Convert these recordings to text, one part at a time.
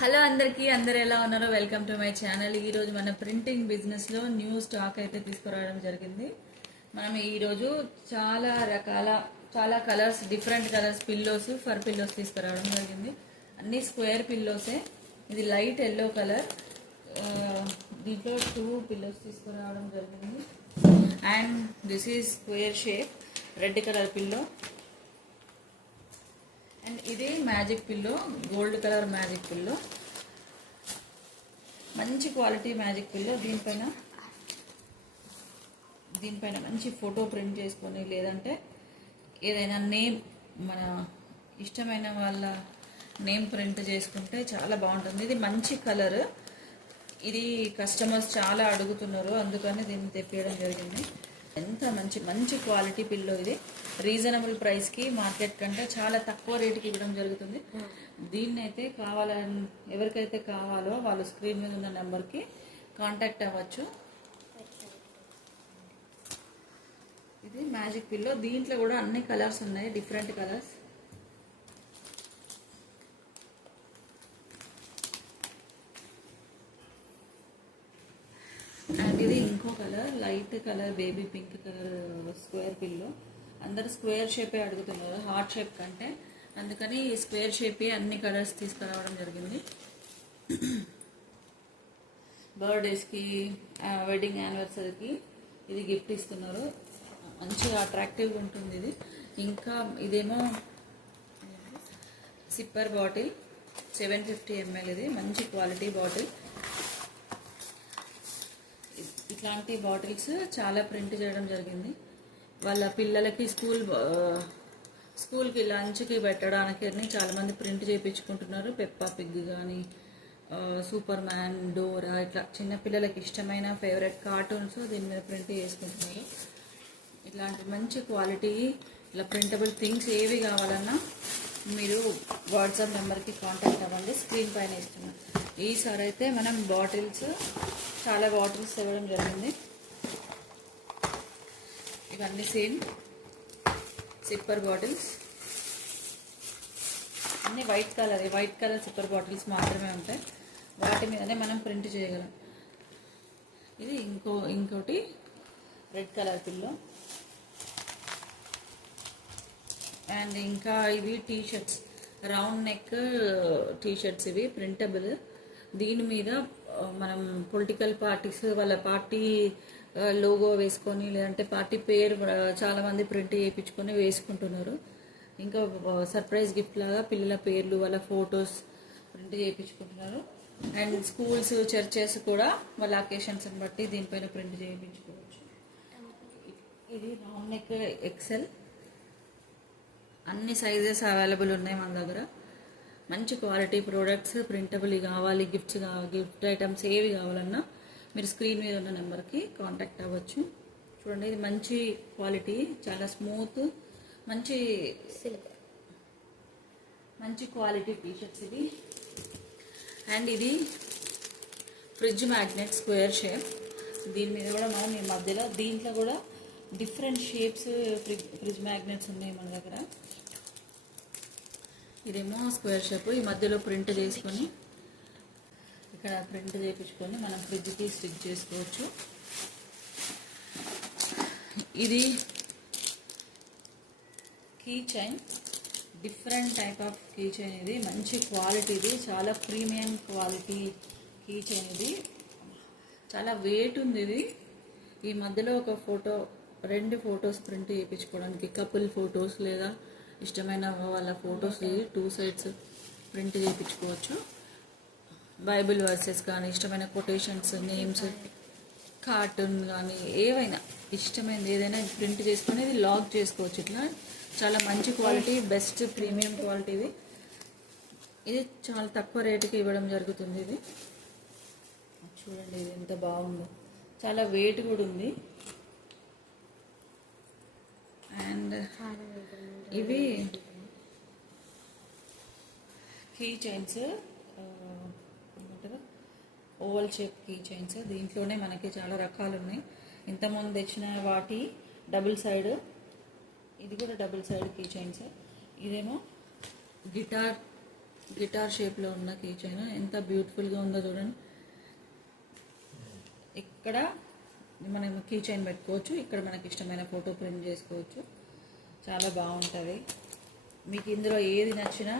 Hello అందరికీ, అందరు ఎలా ఉన్నారో వెల్కమ్ టు మై ఛానల్. ఈరోజు మన ప్రింటింగ్ బిజినెస్లో న్యూ స్టాక్ అయితే తీసుకురావడం జరిగింది. మనం ఈరోజు చాలా colours, different colours pillows, for pillows తీసుకురావడం జరిగింది. అన్ని స్క్వేర్ పిల్లోసే. ఇది లైట్ ఎల్లో కలర్. దీంట్లో 2 పిల్లోస్ తీసుకురావడం జరిగింది. And this is square shape, red colour pillow. And ఇది magic pillow, gold colour magic pillow, మంచి క్వాలిటీ మ్యాజిక్ పిల్లో. దీనిపైన మంచి ఫోటో ప్రింట్ చేసుకొని, లేదంటే ఏదైనా నేమ్, మన ఇష్టమైన వాళ్ళ నేమ్ ప్రింట్ చేసుకుంటే చాలా బాగుంటుంది. ఇది మంచి కలర్. ఇది కస్టమర్స్ చాలా అడుగుతున్నారు, అందుకని దీన్ని తెప్పియడం జరిగింది. ఎంత మంచి క్వాలిటీ పిల్లో. ఇది రీజనబుల్ ప్రైస్కి మార్కెట్ కంటే చాలా తక్కువ రేటుకి ఇవ్వడం జరుగుతుంది. దీన్ని అయితే ఎవరికైతే కావాలో వాళ్ళు స్క్రీన్ మీద ఉన్న నెంబర్కి కాంటాక్ట్ అవ్వచ్చు. ఇది మ్యాజిక్ పిల్లో. దీంట్లో కూడా అన్ని కలర్స్ ఉన్నాయి, డిఫరెంట్ కలర్స్. అండ్ ఇది ఇంకో colour, light colour, baby pink colour square pillow. అందరు స్క్వేర్ షేపే అడుగుతున్నారు, హార్ట్ షేప్ కంటే. అందుకని ఈ స్క్వేర్ షేప్ అన్ని కలర్స్ తీసుకురావడం జరిగింది. బర్త్డేస్కి, వెడ్డింగ్ యానివర్సరీకి ఇది గిఫ్ట్ ఇస్తున్నారు. మంచిగా అట్రాక్టివ్గా ఉంటుంది ఇది. ఇంకా ఇదేమో సిప్పర్ బాటిల్, 750 ml. ఇది మంచి క్వాలిటీ బాటిల్. ఇట్లాంటి బాటిల్స్ చాలా ప్రింట్ చేయడం జరిగింది. వాళ్ళ పిల్లలకి స్కూల్కి లంచ్కి పెట్టడానికి అన్ని చాలామంది ప్రింట్ చేయించుకుంటున్నారు. పెప్పా పిగ్ కానీ, సూపర్ మ్యాన్, డోరా, ఇట్లా చిన్నపిల్లలకి ఇష్టమైన ఫేవరెట్ కార్టూన్స్ దీని మీద ప్రింట్ చేసుకుంటున్నారు. ఇట్లాంటి మంచి క్వాలిటీ, ఇలా ప్రింటబుల్ థింగ్స్ ఏవి కావాలన్నా మీరు వాట్సాప్ నెంబర్కి కాంటాక్ట్ అవ్వండి, స్క్రీన్ పైన ఇస్తున్నాం. ఈసారి అయితే మనం చాలా బాటిల్స్ ఇవ్వడం జరిగింది. ఇవన్నీ సేమ్ సిప్పర్ బాటిల్స్, అన్నీ వైట్ కలర్ సిప్పర్ బాటిల్స్ మాత్రమే ఉంటాయి. వాటి మీదనే మనం ప్రింట్ చేయగలం. ఇది ఇంకోటి రెడ్ కలర్ పిల్లో. అండ్ ఇంకా ఇవి టీషర్ట్స్, రౌండ్ నెక్ టీషర్ట్స్. ఇవి ప్రింటబుల్. దీని మీద మనం పొలిటికల్ పార్టీస్ వాళ్ళ పార్టీ లోగో వేసుకొని, లేదంటే పార్టీ పేరు చాలామంది ప్రింట్ చేయించుకొని వేసుకుంటున్నారు. ఇంకా సర్ప్రైజ్ గిఫ్ట్ లాగా పిల్లల పేర్లు, వాళ్ళ ఫొటోస్ ప్రింట్ చేయించుకుంటున్నారు. అండ్ స్కూల్స్, చర్చెస్ కూడా వాళ్ళ అకేషన్స్ని బట్టి దీనిపైన ప్రింట్ చేయించుకోవచ్చు. ఇది రౌండ్ నెక్ ఎక్సెల్. అన్ని సైజెస్ అవైలబుల్ ఉన్నాయి మన దగ్గర. మంచి క్వాలిటీ ప్రోడక్ట్స్, ప్రింటబుల్ కావాలి, గిఫ్ట్ ఐటమ్స్ ఏవి కావాలన్నా మీరు స్క్రీన్ మీద ఉన్న నెంబర్కి కాంటాక్ట్ అవ్వచ్చు. చూడండి, ఇది మంచి క్వాలిటీ, చాలా స్మూత్, మంచి క్వాలిటీ టీషర్ట్స్ ఇవి. అండ్ ఇది ఫ్రిడ్జ్ మ్యాగ్నెట్, స్క్వేర్ షేప్. దీని మీద కూడా మనం ఈ మధ్యలో దీంట్లో కూడా డిఫరెంట్ షేప్స్ ఫ్రిడ్జ్ మ్యాగ్నెట్స్ ఉన్నాయి మన దగ్గర. ఇదేమో స్క్వేర్ షేప్. ఈ మధ్యలో ప్రింట్ చేసుకొని, ఇక్కడ ప్రింట్ చేయించుకొని మనం ఫ్రిడ్జ్కి స్టిక్ చేసుకోవచ్చు. ఇది key chain, different type of key chain. ఇది మంచి క్వాలిటీది, చాలా ప్రీమియం క్వాలిటీ కీ చైన్. ఇది చాలా వెయిట్ ఉంది. ఇది ఈ మధ్యలో ఒక 2 ఫొటోస్ ప్రింట్ చేయించుకోవడానికి, కపుల్ ఫొటోస్ లేదా ఇష్టమైన వాళ్ళ ఫొటోస్ 2 సైడ్స్ ప్రింట్ చేయించుకోవచ్చు. బైబిల్ వర్సెస్ కానీ, ఇష్టమైన కొటేషన్స్, నేమ్స్, కార్టూన్ కానీ, ఏవైనా ఇష్టమైనది ఏదైనా ప్రింట్ చేసుకొని ఇది లాక్ చేసుకోవచ్చు. ఇట్లా చాలా మంచి క్వాలిటీ, బెస్ట్ ప్రీమియం క్వాలిటీ. ఇది చాలా తక్కువ రేటుకి ఇవ్వడం జరుగుతుంది. ఇది చూడండి, ఇది ఎంత బాగుందో. చాలా వెయిట్ కూడా ఉంది. అండ్ ఇవి key chains, oval shape key chains. దీంట్లోనే మనకి చాలా రకాలు ఉన్నాయి. ఇంతకుముందు తెచ్చిన వాటి డబుల్ సైడ్, ఇది కూడా డబుల్ సైడ్ కీ చైన్స్. ఇదేమో గిటార్ గిటార్ షేప్లో ఉన్న కీ చైన్ ఎంత బ్యూటిఫుల్గా ఉందో చూడండి. ఇక్కడ మనం కీ చైన్ పెట్టుకోవచ్చు, ఇక్కడ మనకి ఇష్టమైన ఫోటో ప్రింట్ చేసుకోవచ్చు. చాలా బాగుంటుంది. మీకు ఇందులో ఏది నచ్చినా,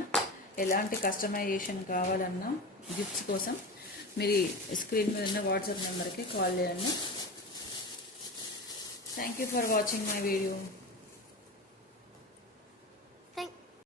ఎలాంటి కస్టమైజేషన్ కావాలన్నా గిఫ్ట్స్ కోసం మీరు స్క్రీన్ మీద ఉన్న వాట్సాప్ నెంబర్కి కాల్ చేయండి. Thank you for watching my video.